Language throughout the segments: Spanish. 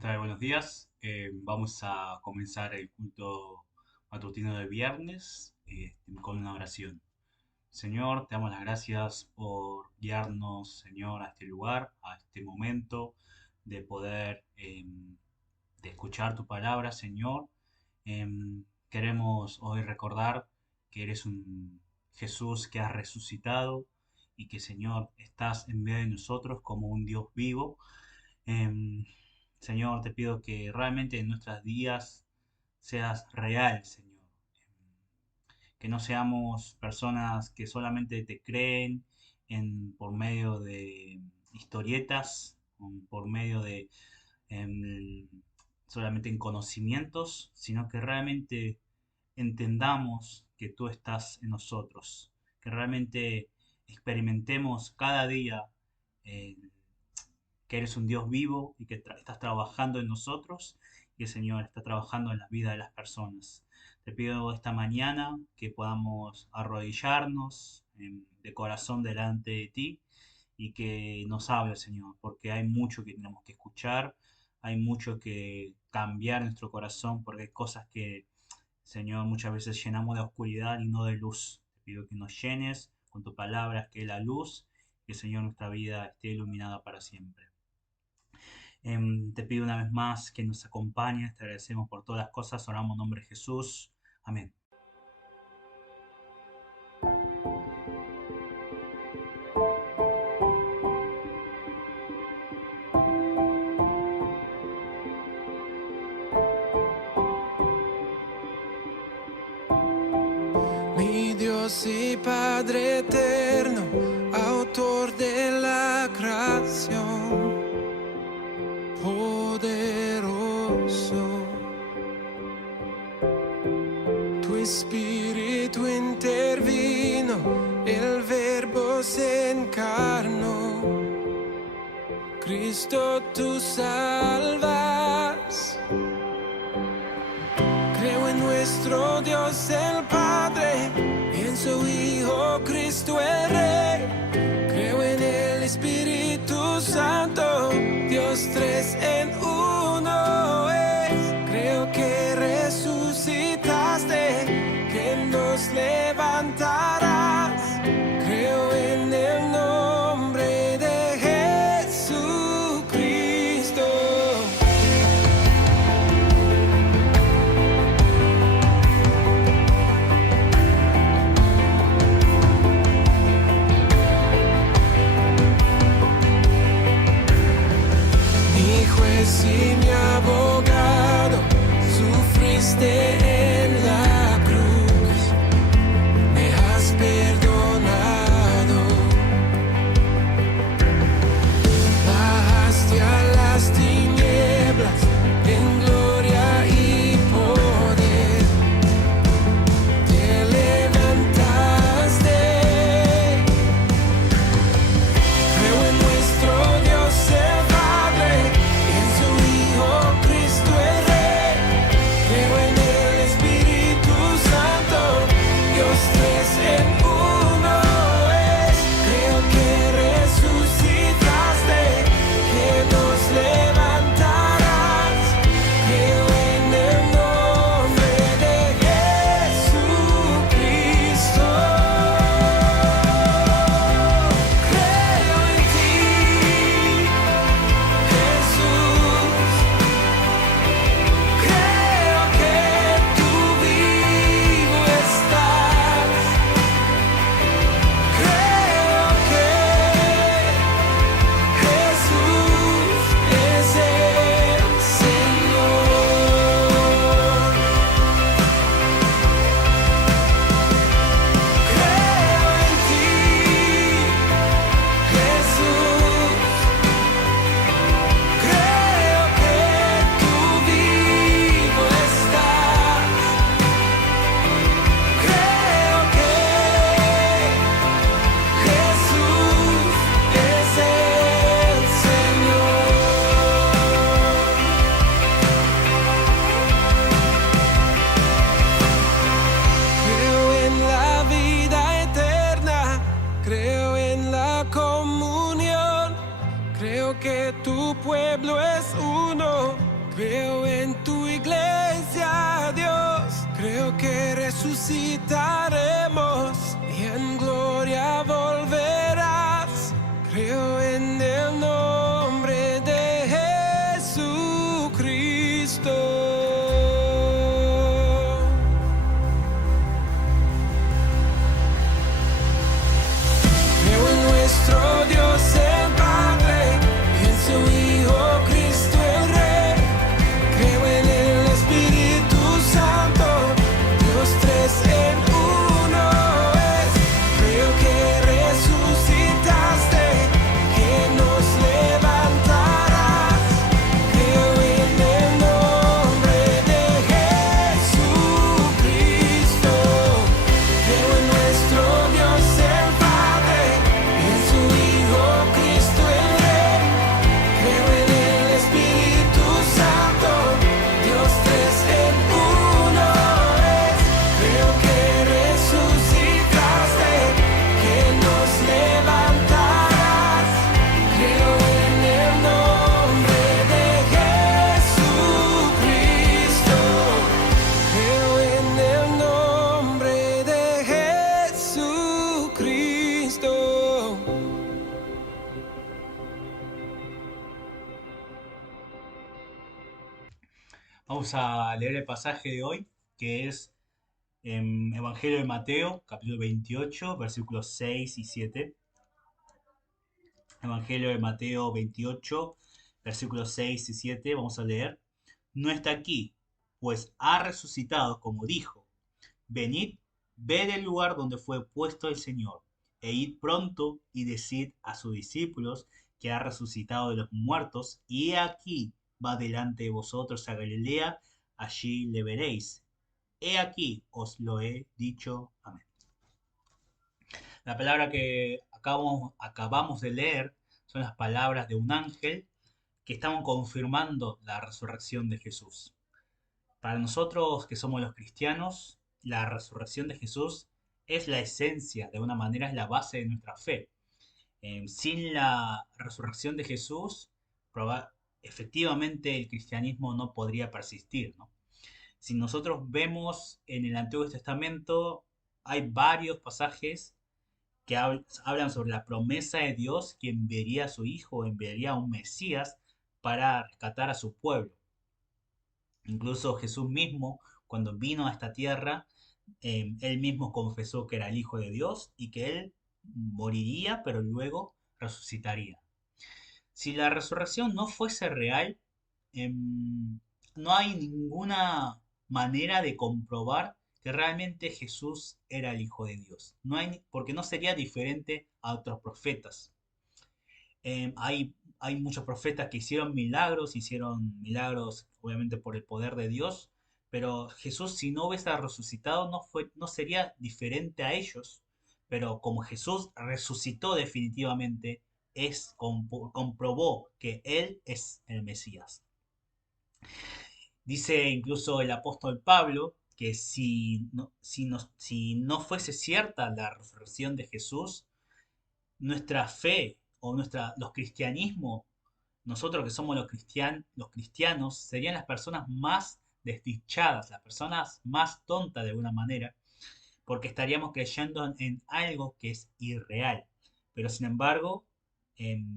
¿Qué tal? Buenos días. Vamos a comenzar el culto matutino del viernes con una oración. Señor, te damos las gracias por guiarnos, Señor, a este lugar, a este momento de poder de escuchar tu palabra, Señor. Queremos hoy recordar que eres un Jesús que has resucitado y que, Señor, estás en medio de nosotros como un Dios vivo. Em, Señor, te pido que realmente en nuestros días seas real, Señor. Que no seamos personas que solamente te creen por medio de historietas, por medio de em, solamente en conocimientos, sino que realmente entendamos que tú estás en nosotros, que realmente experimentemos cada día eh, que eres un Dios vivo y que estás trabajando en nosotros y el Señor está trabajando en la vida de las personas. Te pido esta mañana que podamos arrodillarnos de corazón delante de ti y que nos hable, Señor, porque hay mucho que tenemos que escuchar, hay mucho que cambiar en nuestro corazón, porque hay cosas que, Señor, muchas veces llenamos de oscuridad y no de luz. Te pido que nos llenes con tu palabra, que es la luz, que, Señor, nuestra vida esté iluminada para siempre. Te pido una vez más que nos acompañes, te agradecemos por todas las cosas, oramos en nombre de Jesús. Amén. Mi Dios y Padre eterno, autor de la creación, poderoso, tu espíritu intervino, el verbo se encarnó, Cristo tú salvas. Creo en nuestro Dios el Padre y en su Hijo Cristo el Rey. Creo en el Espíritu Santo, Dios tres en uno es. Creo que resucitaste, que nos levantarás. Creo en el nombre de Jesucristo. Mi juez y mi abogado, sufriste en la cruz, me has perdonado, bajaste a las tinieblas en gloria y poder, te levantaste. Creo en nuestro Dios el Padre, en su Hijo Cristo el Rey. Creo en el Espíritu Santo, Dios tres en uno es. Creo que resucitaste, que nos levantarás. Creo en el nombre de Jesucristo. Creo en ti, Jesús. Creo que tú vivo estás. Creo que Jesús es el Señor. Creo en ti, Jesús. Creo que tú vivo estás. Creo que Jesús es el Señor. Creo en la vida eterna, creo en la comunión, creo que tu pueblo es uno, Veo en tu iglesia, Dios, creo que resucitaremos y en gloria volverás. Creo en el nombre de Jesucristo. Creo en nuestro Dios el Padre y en su Hijo Cristo el Rey. Creo en el Espíritu Santo, Dios tres en uno es. Creo que resucitaste, que nos levantarás. Creo en el nombre de Jesucristo. Creo en nuestro Dios el Padre y en su Hijo Cristo el Rey. Creo en el Espíritu Santo, Dios tres en uno es. Creo que resucitaste, que nos levantarás. Creo en el nombre de Jesucristo. Creo en el nombre de Jesucristo. Vamos a leer el pasaje de hoy, que es en Evangelio de Mateo, capítulo 28, versículos 6 y 7. Evangelio de Mateo 28, versículos 6 y 7. Vamos a leer. No está aquí, pues ha resucitado como dijo. Venid, ved el lugar donde fue puesto el Señor, e id pronto y decid a sus discípulos que ha resucitado de los muertos, y he aquí va delante de vosotros a Galilea, allí le veréis. He aquí os lo he dicho. Amén. La palabra que acabamos de leer son las palabras de un ángel que estaban confirmando la resurrección de Jesús. Para nosotros que somos los cristianos, la resurrección de Jesús es la esencia, de una manera es la base de nuestra fe. Sin la resurrección de Jesús, efectivamente el cristianismo no podría persistir, ¿no? Si nosotros vemos en el Antiguo Testamento, hay varios pasajes que hablan sobre la promesa de Dios que enviaría a su Hijo, enviaría a un Mesías para rescatar a su pueblo. Incluso Jesús mismo, cuando vino a esta tierra, él mismo confesó que era el Hijo de Dios y que él moriría, pero luego resucitaría. Si la resurrección no fuese real, no hay ninguna manera de comprobar que realmente Jesús era el Hijo de Dios. No hay, porque no sería diferente a otros profetas. Hay muchos profetas que hicieron milagros obviamente por el poder de Dios, pero Jesús si no hubiese resucitado no sería diferente a ellos, pero como Jesús resucitó definitivamente, comprobó que Él es el Mesías. Dice incluso el apóstol Pablo que si no fuese cierta la resurrección de Jesús, nuestra fe o los cristianismos, nosotros que somos los cristianos, serían las personas más desdichadas, las personas más tontas de alguna manera, porque estaríamos creyendo en algo que es irreal. Pero sin embargo,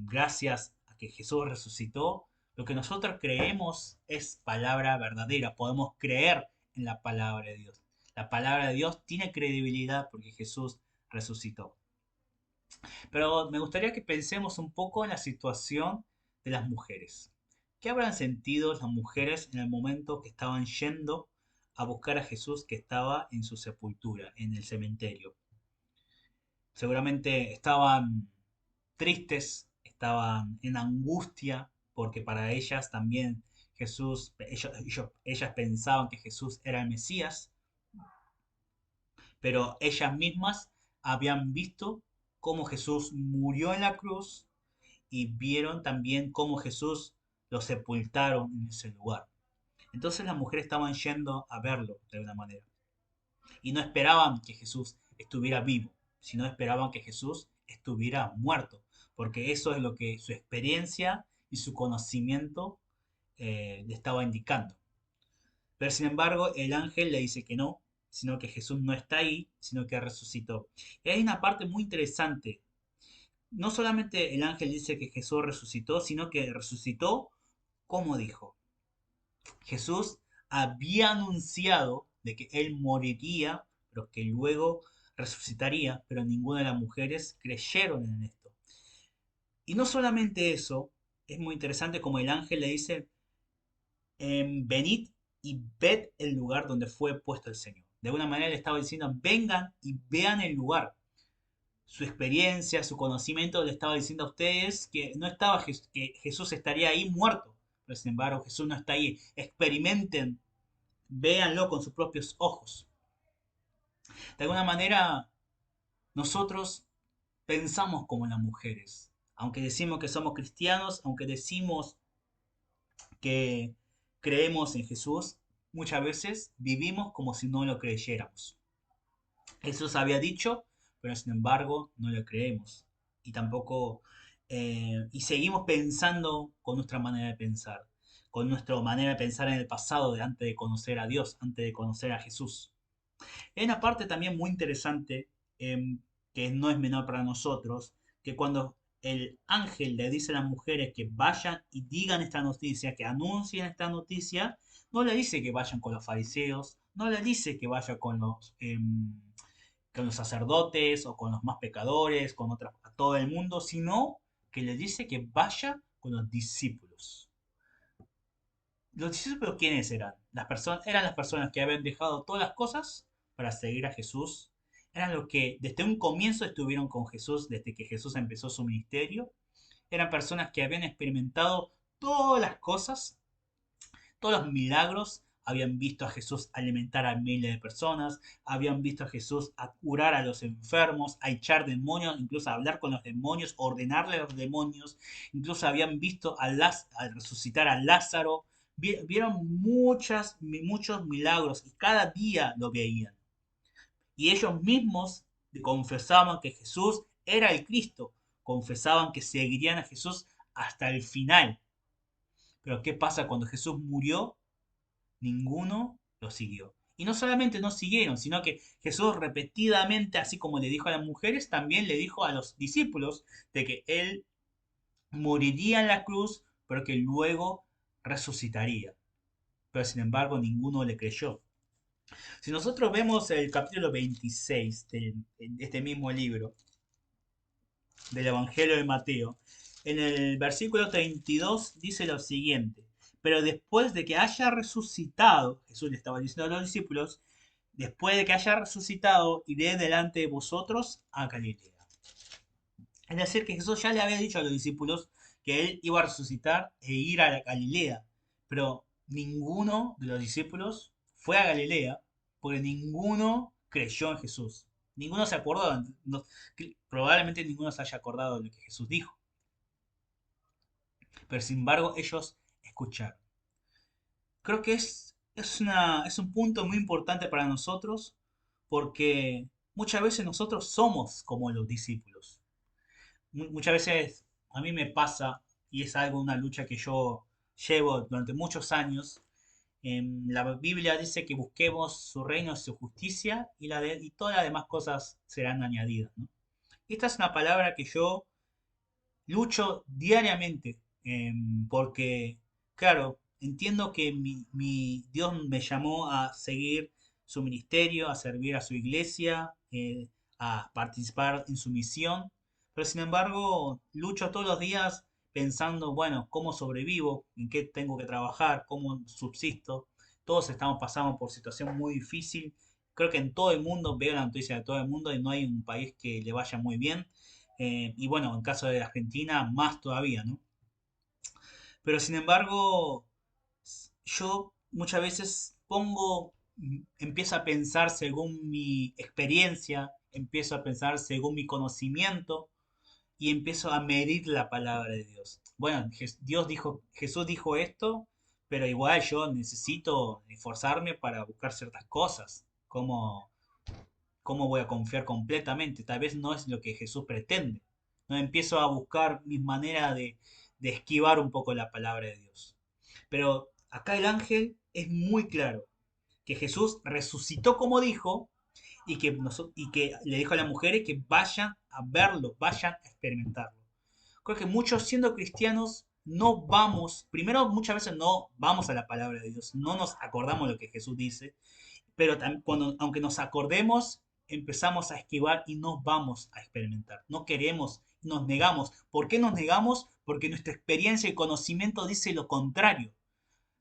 gracias a que Jesús resucitó, lo que nosotros creemos es palabra verdadera. Podemos creer en la palabra de Dios. La palabra de Dios tiene credibilidad porque Jesús resucitó. Pero me gustaría que pensemos un poco en la situación de las mujeres. ¿Qué habrán sentido las mujeres en el momento que estaban yendo a buscar a Jesús que estaba en su sepultura, en el cementerio? Seguramente estaban tristes, estaban en angustia, porque para ellas también ellas pensaban que Jesús era el Mesías, pero ellas mismas habían visto cómo Jesús murió en la cruz y vieron también cómo Jesús lo sepultaron en ese lugar. Entonces las mujeres estaban yendo a verlo de alguna manera. Y no esperaban que Jesús estuviera vivo, sino esperaban que Jesús estuviera muerto, porque eso es lo que su experiencia y su conocimiento le estaba indicando. Pero sin embargo, el ángel le dice que no, sino que Jesús no está ahí, sino que resucitó. Y hay una parte muy interesante. No solamente el ángel dice que Jesús resucitó, sino que resucitó como dijo. Jesús había anunciado de que él moriría, pero que luego resucitaría, pero ninguna de las mujeres creyeron en esto. Y no solamente eso, es muy interesante como el ángel le dice, venid y ved el lugar donde fue puesto el Señor. De alguna manera le estaba diciendo, vengan y vean el lugar. Su experiencia, su conocimiento le estaba diciendo a ustedes que no estaba que Jesús estaría ahí muerto. Pero sin embargo, Jesús no está ahí. Experimenten, véanlo con sus propios ojos. De alguna manera, nosotros pensamos como las mujeres. Aunque decimos que somos cristianos, aunque decimos que creemos en Jesús, muchas veces vivimos como si no lo creyéramos. Jesús había dicho, pero sin embargo no lo creemos. Y tampoco, y seguimos pensando con nuestra manera de pensar, con nuestra manera de pensar en el pasado, de antes de conocer a Dios, antes de conocer a Jesús. Hay una parte también muy interesante, que no es menor para nosotros, que cuando el ángel le dice a las mujeres que vayan y digan esta noticia, que anuncien esta noticia, no le dice que vayan con los fariseos, no le dice que vaya con los sacerdotes o con los más pecadores, con otras, a todo el mundo, sino que le dice que vaya con los discípulos. ¿Los discípulos quiénes eran? Eran las personas que habían dejado todas las cosas para seguir a Jesús. Eran los que desde un comienzo estuvieron con Jesús, desde que Jesús empezó su ministerio. Eran personas que habían experimentado todas las cosas, todos los milagros. Habían visto a Jesús alimentar a miles de personas, habían visto a Jesús a curar a los enfermos, a echar demonios, incluso a hablar con los demonios, ordenarle a los demonios, incluso habían visto a resucitar a Lázaro. Vieron muchos milagros y cada día lo veían. Y ellos mismos confesaban que Jesús era el Cristo, confesaban que seguirían a Jesús hasta el final. Pero ¿qué pasa cuando Jesús murió? Ninguno lo siguió. Y no solamente no siguieron, sino que Jesús repetidamente, así como le dijo a las mujeres, también le dijo a los discípulos de que él moriría en la cruz, pero que luego resucitaría. Pero sin embargo ninguno le creyó. Si nosotros vemos el capítulo 26 de este mismo libro, del Evangelio de Mateo, en el versículo 32 dice lo siguiente, pero después de que haya resucitado, Jesús le estaba diciendo a los discípulos, después de que haya resucitado, iré delante de vosotros a Galilea. Es decir, que Jesús ya le había dicho a los discípulos que él iba a resucitar e ir a Galilea, pero ninguno de los discípulos fue a Galilea porque ninguno creyó en Jesús. Ninguno se acordó, probablemente ninguno se haya acordado de lo que Jesús dijo, pero sin embargo ellos escucharon. Creo que es un punto muy importante para nosotros porque muchas veces nosotros somos como los discípulos. Muchas veces a mí me pasa, y es algo, una lucha que yo llevo durante muchos años. La Biblia dice que busquemos su reino y su justicia y todas las demás cosas serán añadidas, ¿no? Y esta es una palabra que yo lucho diariamente, porque, claro, entiendo que Dios me llamó a seguir su ministerio, a servir a su iglesia, a participar en su misión, pero sin embargo lucho todos los días pensando, bueno, ¿cómo sobrevivo? ¿En qué tengo que trabajar? ¿Cómo subsisto? Todos estamos pasando por situación muy difícil. Creo que en todo el mundo, veo la noticia de todo el mundo y no hay un país que le vaya muy bien. Y bueno, en caso de Argentina, más todavía, ¿no? Pero sin embargo, yo muchas veces empiezo a pensar según mi experiencia, empiezo a pensar según mi conocimiento y empiezo a medir la palabra de Dios. Bueno, Jesús dijo esto, pero igual yo necesito esforzarme para buscar ciertas cosas. ¿Cómo voy a confiar completamente? Tal vez no es lo que Jesús pretende. No empiezo a buscar mis maneras de esquivar un poco la palabra de Dios. Pero acá el ángel es muy claro, que Jesús resucitó como dijo, y que le dijo a las mujeres que vayan a verlo, vayan a experimentarlo. Creo que muchos siendo cristianos no vamos, primero muchas veces no vamos a la palabra de Dios, no nos acordamos lo que Jesús dice, pero cuando, aunque nos acordemos, empezamos a esquivar y no vamos a experimentar. No queremos, nos negamos. ¿Por qué nos negamos? Porque nuestra experiencia y conocimiento dice lo contrario.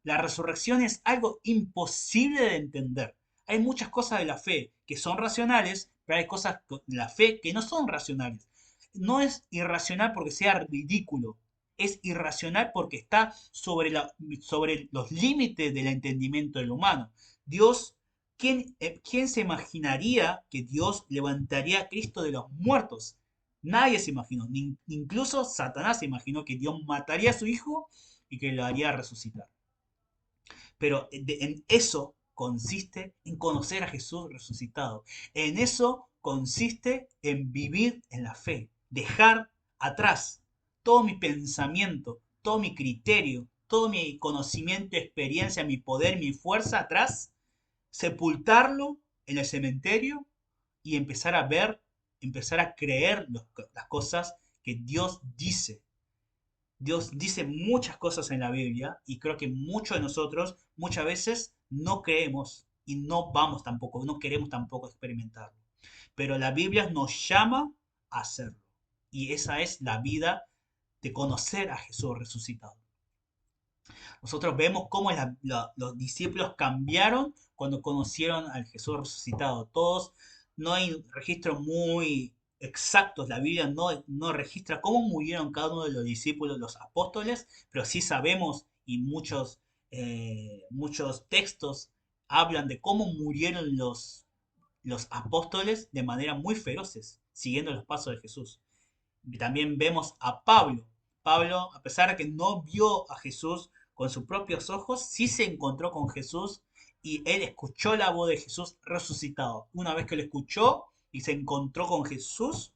La resurrección es algo imposible de entender. Hay muchas cosas de la fe que son racionales, pero hay cosas de la fe que no son racionales. No es irracional porque sea ridículo, es irracional porque está sobre los límites del entendimiento del humano. Dios, ¿quién se imaginaría que Dios levantaría a Cristo de los muertos? Nadie se imaginó, incluso Satanás se imaginó que Dios mataría a su hijo y que lo haría resucitar. Pero en eso consiste en conocer a Jesús resucitado. En eso consiste en vivir en la fe. Dejar atrás todo mi pensamiento, todo mi criterio, todo mi conocimiento, experiencia, mi poder, mi fuerza atrás, sepultarlo en el cementerio y empezar a ver, empezar a creer las cosas que Dios dice. Dios dice muchas cosas en la Biblia y creo que muchos de nosotros muchas veces no creemos y no vamos tampoco, no queremos tampoco experimentarlo. Pero la Biblia nos llama a hacerlo. Y esa es la vida de conocer a Jesús resucitado. Nosotros vemos cómo los discípulos cambiaron cuando conocieron al Jesús resucitado. Todos, no hay registros muy exactos, la Biblia no registra cómo murieron cada uno de los discípulos, los apóstoles, pero sí sabemos y muchos textos hablan de cómo murieron los apóstoles de manera muy feroces, siguiendo los pasos de Jesús. También vemos a Pablo. Pablo, a pesar de que no vio a Jesús con sus propios ojos, sí se encontró con Jesús y él escuchó la voz de Jesús resucitado. Una vez que lo escuchó y se encontró con Jesús,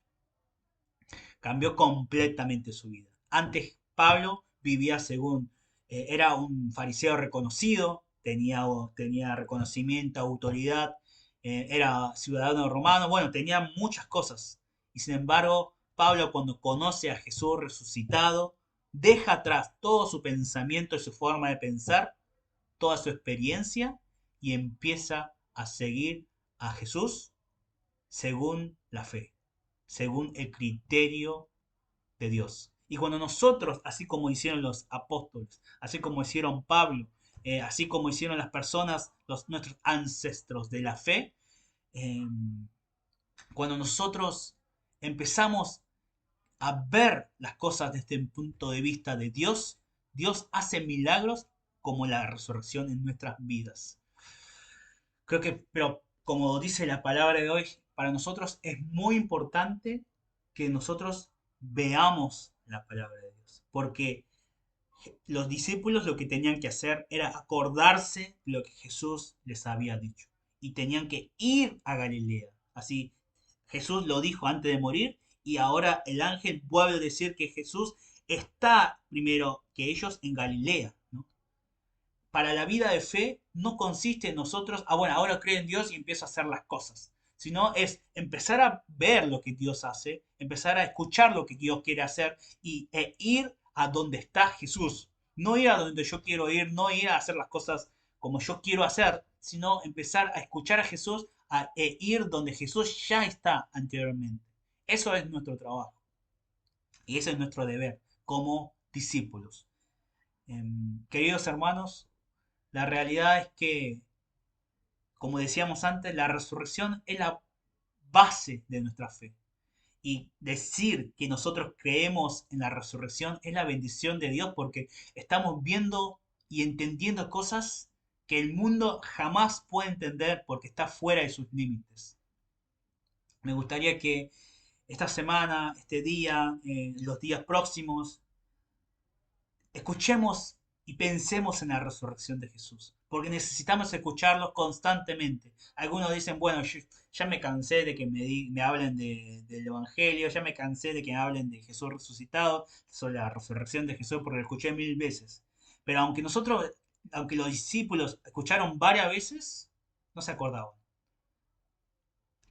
cambió completamente su vida. Antes Pablo vivía era un fariseo reconocido, tenía reconocimiento, autoridad, era ciudadano romano, bueno, tenía muchas cosas. Y sin embargo, Pablo cuando conoce a Jesús resucitado, deja atrás todo su pensamiento y su forma de pensar, toda su experiencia, y empieza a seguir a Jesús según la fe, según el criterio de Dios. Y cuando nosotros, así como hicieron los apóstoles, así como hicieron Pablo, así como hicieron las personas, nuestros ancestros de la fe, eh, cuando nosotros empezamos a ver las cosas desde el punto de vista de Dios, Dios hace milagros como la resurrección en nuestras vidas. Creo que, pero como dice la palabra de hoy, para nosotros es muy importante que nosotros veamos la palabra de Dios. Porque los discípulos lo que tenían que hacer era acordarse de lo que Jesús les había dicho. Y tenían que ir a Galilea. Así, Jesús lo dijo antes de morir y ahora el ángel vuelve a decir que Jesús está primero que ellos en Galilea, ¿no? Para la vida de fe no consiste en nosotros, bueno, ahora creo en Dios y empiezo a hacer las cosas, sino es empezar a ver lo que Dios hace, empezar a escuchar lo que Dios quiere hacer e ir a donde está Jesús. No ir a donde yo quiero ir, no ir a hacer las cosas como yo quiero hacer, sino empezar a escuchar a Jesús e ir donde Jesús ya está anteriormente. Eso es nuestro trabajo y ese es nuestro deber como discípulos. Queridos hermanos, la realidad es que, como decíamos antes, la resurrección es la base de nuestra fe. Y decir que nosotros creemos en la resurrección es la bendición de Dios porque estamos viendo y entendiendo cosas que el mundo jamás puede entender porque está fuera de sus límites. Me gustaría que esta semana, este día, los días próximos, escuchemos y pensemos en la resurrección de Jesús, porque necesitamos escucharlo constantemente. Algunos dicen, bueno, yo ya me cansé de que me hablen del Evangelio, ya me cansé de que me hablen de Jesús resucitado, sobre la resurrección de Jesús, porque lo escuché 1000 veces. Pero aunque los discípulos escucharon varias veces, no se acordaban.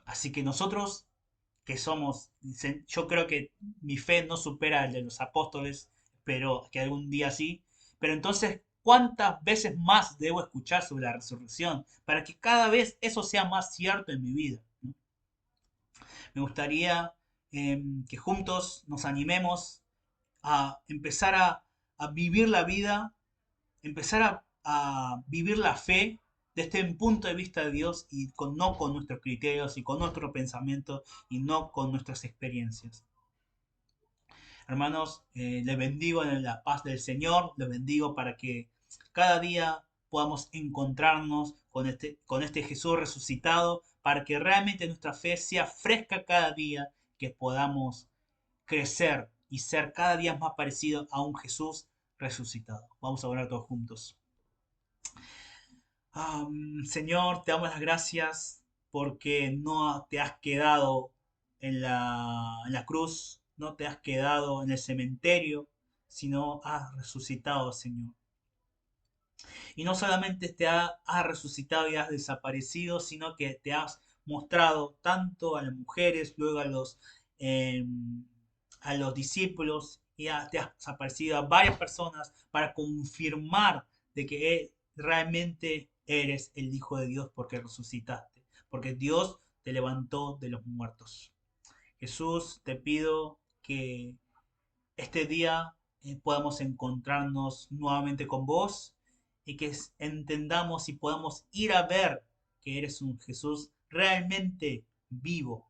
Así que nosotros que somos, yo creo que mi fe no supera el de los apóstoles, pero que algún día sí. Pero entonces, ¿cuántas veces más debo escuchar sobre la resurrección para que cada vez eso sea más cierto en mi vida? ¿No? Me gustaría que juntos nos animemos a empezar a vivir la vida, empezar a vivir la fe desde un punto de vista de Dios y no con nuestros criterios y con nuestro pensamiento y no con nuestras experiencias. Hermanos, les bendigo en la paz del Señor, les bendigo para que cada día podamos encontrarnos con este Jesús resucitado, para que realmente nuestra fe sea fresca cada día, que podamos crecer y ser cada día más parecido a un Jesús resucitado. Vamos a orar todos juntos. Señor, te damos las gracias porque no te has quedado en la cruz, no te has quedado en el cementerio, sino has resucitado, Señor. Y no solamente has resucitado y has desaparecido, sino que te has mostrado tanto a las mujeres, luego eh, a los discípulos, y te has aparecido a varias personas para confirmar de que realmente eres el Hijo de Dios porque resucitaste, porque Dios te levantó de los muertos. Jesús, te pido que este día podamos encontrarnos nuevamente con vos y que entendamos y podamos ir a ver que eres un Jesús realmente vivo.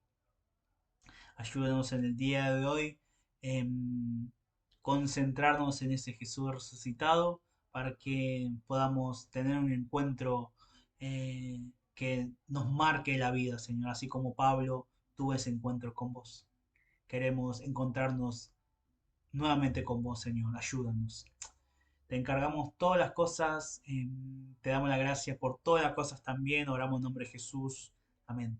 Ayúdanos en el día de hoy en concentrarnos en ese Jesús resucitado para que podamos tener un encuentro eh, que nos marque la vida, Señor, así como Pablo tuvo ese encuentro con vos. Queremos encontrarnos nuevamente con vos, Señor. Ayúdanos. Te encargamos todas las cosas. Te damos la gracia por todas las cosas también. Oramos en nombre de Jesús. Amén.